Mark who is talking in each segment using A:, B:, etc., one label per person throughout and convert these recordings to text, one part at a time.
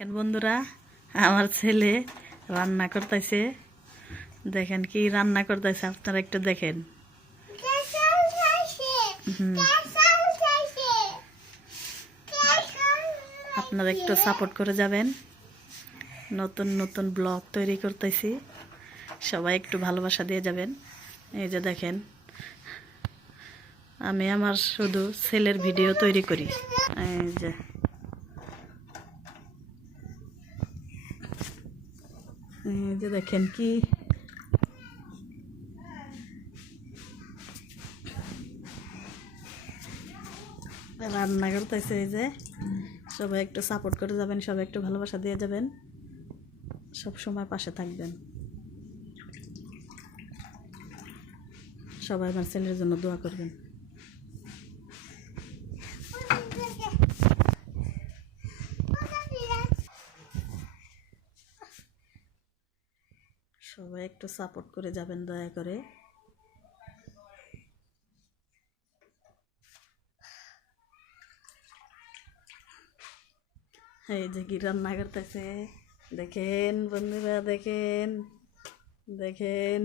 A: দেখেন বন্ধুরা আমার ছেলে রান্না করতেছে। দেখেন কি রান্না করতেছে আপনারা একটু দেখেন। হুম। আপনারা একটু সাপোর্ট করে যাবেন। নতুন নতুন ব্লগ তৈরি করতেছি। সবাই একটু ভালোবাসা দিয়ে যাবেন। এই যে দেখেন আমি আমার শুধু ছেলের ভিডিও তৈরি করি। এই যে। যে দেখেন কি? রান্না করতেছে এই যে। সবাই একটু সাপোর্ট করে যাবেন, সবাই একটু ভালোবাসা দিয়ে যাবেন। সব সময় পাশে থাকবেন। সবাই আমার ছেলের জন্য দোয়া করবেন। সবাই একটু সাপোর্ট করে যাবেন, দয়া করে। এই যে কি রান্না করতেছে? দেখেন বন্ধুরা, দেখেন দেখেন।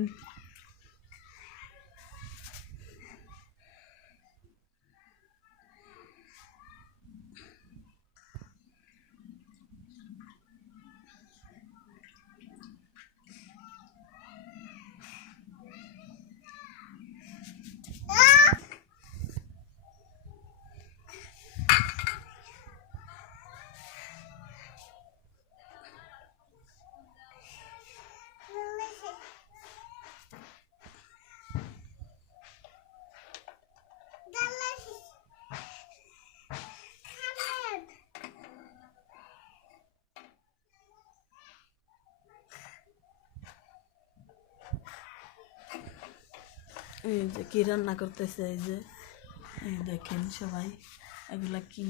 A: এই যে কি রান্না করতেছে এই যে? এই দেখেন সবাই এগুলা কি?